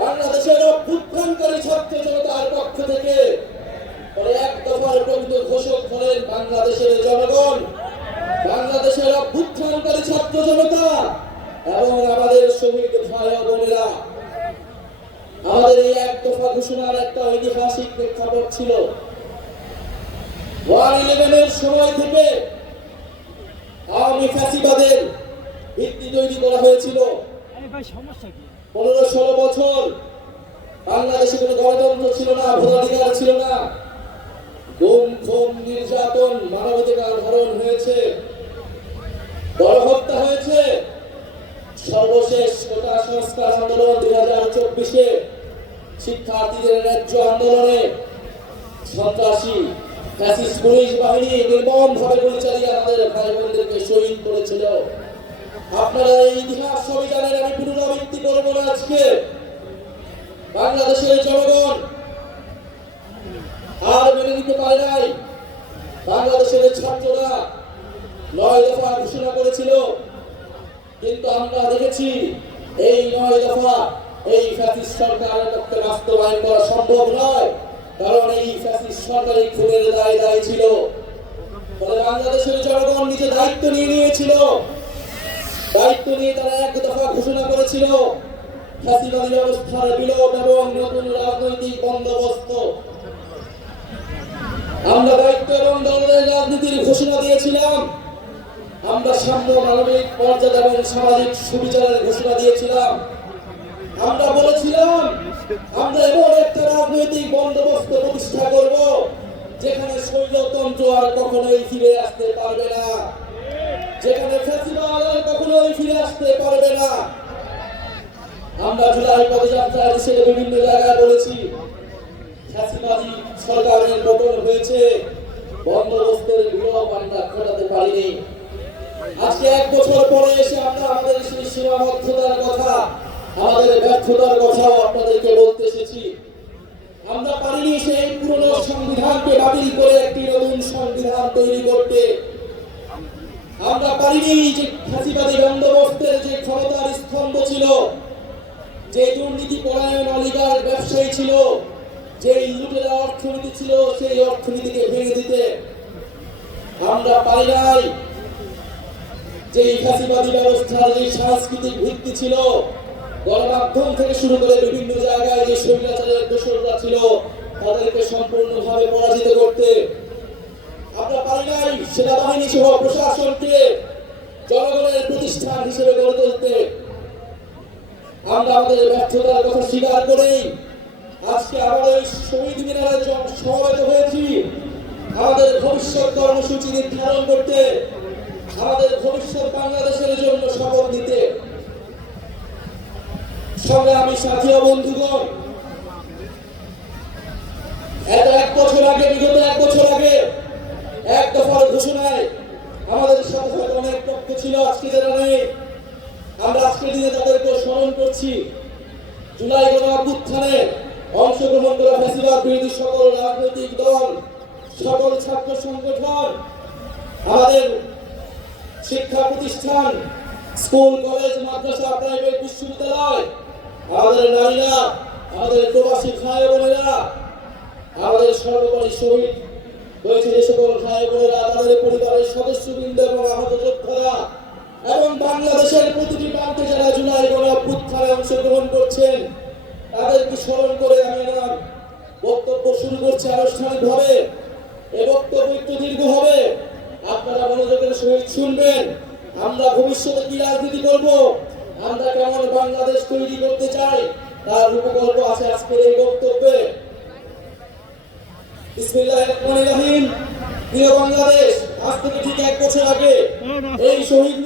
বাংলাদেশের অভ্যুত্থানকারী ছাত্র জনতার পক্ষ থেকে এক দফার প্রকৃত ঘোষক হলেন বাংলাদেশের জনগণ, বাংলাদেশের অভ্যুত্থানকারী ছাত্র জনতা এবং আমাদের শহীদ ভাই ও বোনেরা। আমাদের এই এক দফা ঘোষণার একটা ঐতিহাসিক প্রেক্ষাপট ছিল। 1/11-এর সময় থেকে আওয়ামী ফ্যাসিবাদের ভিত্তি তৈরি করা হয়েছিল। 15-16 বছর বাংলাদেশে কোনো গণতন্ত্র ছিল না, ভোটাধিকার ছিল না, গুম খুন নির্যাতন মানবাধিকার হরণ হয়েছে, গণহত্যা হয়েছে। সর্বশেষ কোটা সংস্কার আন্দোলন 2024-এ শিক্ষার্থীদের ন্যায্য আন্দোলনে সন্ত্রাসী ফ্যাসিস্ট পুলিশ বাহিনী নির্মমভাবে গুলি চালিয়ে আমাদের ভাই বোনদেরকে শহীদ করেছিল। আপনারা এই ইতিহাস সবাই জানেন, আমি পুনরাবৃত্তি করবো না। আজকে বাংলাদেশের জনগণ আর মেনে নিতে পারে নাই। বাংলাদেশের ছাত্ররা 9 দফা ঘোষণা করেছিল, কিন্তু আমরা দেখেছি এই 9 দফা এই ফ্যাসিস্ট সরকারের পক্ষে বাস্তবায়ন করা সম্ভব নয়, কারণ এই ফ্যাসিস্ট সরকারই খুনের দায় দায়ী ছিল। ফলে বাংলাদেশের জনগণ নিজে দায়িত্ব নিয়ে নিয়েছিল, দায়িত্ব নিয়ে তারা 1 দফা ঘোষণা করেছিল ফ্যাসিবাদী ব্যবস্থার বিলোপ এবং নতুন রাজনৈতিক বন্দোবস্ত। আমরা দায়িত্ব এবং দলের রাজনীতির ঘোষণা দিয়েছিলাম, আমরা সাম্য মানবিক মর্যাদা এবং সামাজিক সুবিচারের ঘোষণা দিয়েছিলাম। আমরা বলেছিলাম আমরা এমন একটা রাজনৈতিক বন্দোবস্ত প্রতিষ্ঠা করব যেখানে স্বৈরতন্ত্র আর কখনোই ফিরে আসতে পারবে না, যেখানে ফ্যাসিবাদ আর কখনোই ফিরে আসতে পারবে না। আমরা জুলাই পদযাত্রা হিসেবে বিভিন্ন জায়গায় বলেছি ফ্যাসিবাদী সরকারের পতন হয়েছে, বন্দোবস্তের বিলোপ আমরা ঘটাতে পারিনি। আজকে 1 বছর পরে এসে আমরা আমাদের সেই সীমাবদ্ধতার কথা, আমাদের ব্যর্থতার কথাও আপনাদেরকে বলতে এসেছি। আমরা পারিনি সেই পুরনো সংবিধানকে বাতিল করে একটি নতুন সংবিধান তৈরি করতে। আমরা পারিনি যে ফ্যাসিবাদী বন্দোবস্তের যে ক্ষমতার স্তম্ভ ছিল, যে দুর্নীতি পরায়ণ অলিগার ব্যবসায়ী ছিল, যে লুটেরা অর্থনীতি ছিল, সেই অর্থনীতিকে ভেঙে দিতে। আমরা পারি নাই যে ফ্যাসিবাদী ব্যবস্থার যে সাংস্কৃতিক ভিত্তি ছিল, গণমাধ্যম থেকে শুরু করে বিভিন্ন জায়গায় যে স্বৈরাচারের দোসররা ছিল তাদেরকে সম্পূর্ণভাবে পরাজিত করতে। আমরা পারি নাই সেনাবাহিনী সহ প্রশাসনকে জনগণের প্রতিষ্ঠান হিসেবে গড়ে তুলতে। আমরা আমাদের ব্যর্থতার কথা স্বীকার করেই আজকে আবার এই শহীদ মিনারে সমবেত হয়েছি আমাদের ভবিষ্যৎ কর্মসূচি নির্ধারণ করতে, আমাদের ভবিষ্যৎ বাংলাদেশের জন্য শপথ নিতে। সঙ্গে আমি সাথী ও বন্ধুগণ, বিগত 1 বছর আগে 1 দফার ঘোষণায় আমাদের সাথে অনেক পক্ষ ছিল, আজকে যারা নেই। আমরা আজকের দিনে তাদেরকে স্মরণ করছি। জুলাই গণঅভ্যুত্থানে অংশগ্রহণ করা ফ্যাসিবাদ বিরোধী সকল রাজনৈতিক দল, সকল ছাত্র সংগঠন, আমাদের শিক্ষা প্রতিষ্ঠান, স্কুল কলেজ মাদ্রাসা প্রাইভেট বিশ্ববিদ্যালয়, আমাদের নারীরা, আমাদের প্রবাসী ভাই বোনেরা, আমাদের সর্বোপরি শহীদ হয়েছে যে সকল ভাই বোনেরা, তাদের পরিবারের সদস্যবৃন্দ এবং আহত যোদ্ধারা এবং বাংলাদেশের প্রতিটি প্রান্তে যারা জুলাই গণঅভ্যুত্থানে অংশগ্রহণ করছেন তাদেরকে স্মরণ করে আমি আমার বক্তব্য শুরু করছি আনুষ্ঠানিকভাবে। এই বক্তব্য একটু দীর্ঘ হবে, আপনারা মনোযোগের সহিত শুনবেন। আমরা ভবিষ্যতে কি রাজনীতি করব, আমরা কেমন বাংলাদেশ তৈরি করতে চাই, তার রূপকল্প আছে আজকের এই বক্তব্যে। বিসমিল্লাহির রহমানির রহিম। প্রিয় বাংলাদেশ, আজ থেকে ঠিক 1 বছর আগে এই শহীদ